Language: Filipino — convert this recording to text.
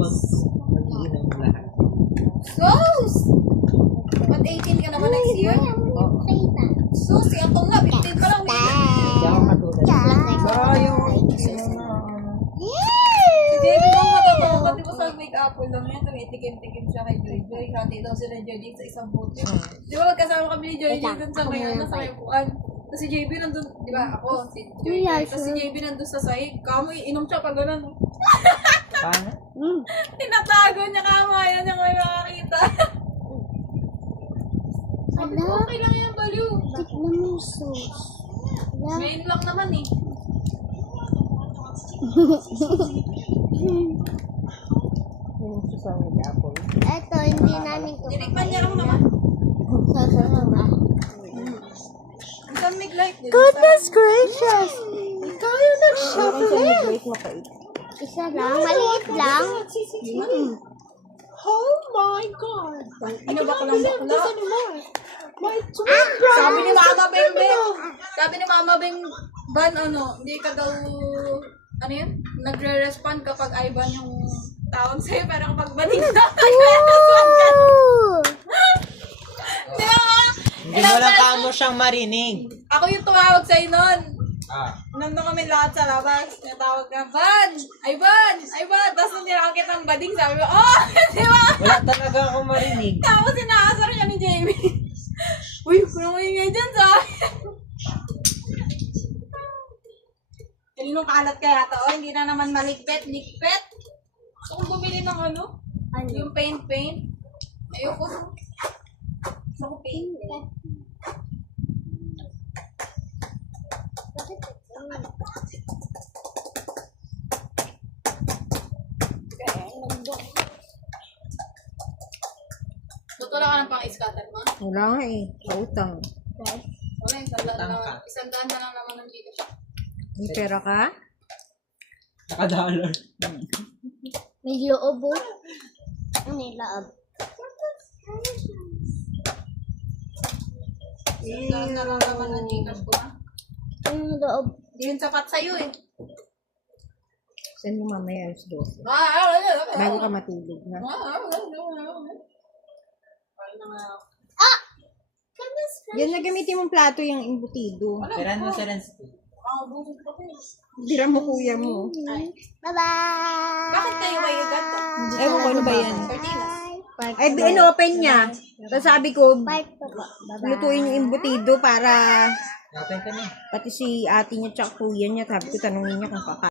mag-iinom lahat. Sus! Ba't 18 ka naman next year? Sus, ako nga, 15 pa lang. Hindi ako katulad. Baka yung Si JB lang matatawa. Di ba sa Big Apple lang yan? Tumitikim-tikim siya kay Joy Joy. Hati daw sila Joy Joy sa isang bote. Di ba magkasama kami ni Joy Joy dun sa may ano, sa may buwan. Tapos si JB nandun, di ba ako, si Joy Joy. Tapos si JB nandun sa sahig. Kamo, iinom siya pag gano'n. paano? Tinatago niya kamo, ayaw niya may makakita. Sabi ko, okay lang yan, baliw. Ngayon lang naman eh. Yung sa Apple. Eto, hindi namin ito. Tinikman niya lang naman. Ang samig like din. Goodness gracious! Kaya na siya. Meron siya may great mapait. Isa lang, maliit lang. Oh my God! Inabak lang bakla. Ah! Sabi ni Mama Beng Ban, ano, hindi ka daw, ano yun? Nagre-respond kapag Ivan yung tawag sa'yo, pero kapag baling na, nagre-respond ka. Di ba? Hindi mo lang kamo siyang marinig. Ako yung tumawag sa'yo nun. Nandun kami lahat sa labas. Natawag ka, Van! Ivan! Tapos nung tinawag kitang bading, sabi mo, oh! Di ba? Wala talaga akong marinig. Tapos sinakasar siya ni Jamie. Uy, kung ingay dyan sa akin. Kaninong kalat kaya to? Oh, hindi na naman maligpet. Gusto kong bumili ng ano? Yung paint. Ayoko. Gusto ko paint. Tutula ka ng pang-scatter mo? Wala nga eh. Pautang. Wala, isang daan na lang naman ng dito siya. May pera ka? Naka-dollar. May loob oh. May loob. Isang daan na lang naman ng Gcash ko, ha? May loob. Hindi yun sapat sa'yo, eh. Send mo mamaya alas 12. Ah, Bago ka matulog na. Yan na gamitin mong plato yung imbutido. Siran mo. Dira mo kuya mo. Bye-bye! Bakit kayo kayo ganito? Ewan ko ano ba yan. Sardinas. Ay, in-open niya. Tapos sabi ko, Bye po po. Bye-bye. lutuin yung imbutido para Open ka na. pati si ate niya tsaka kuya niya. Sabi ko, tanongin niya kung kaka.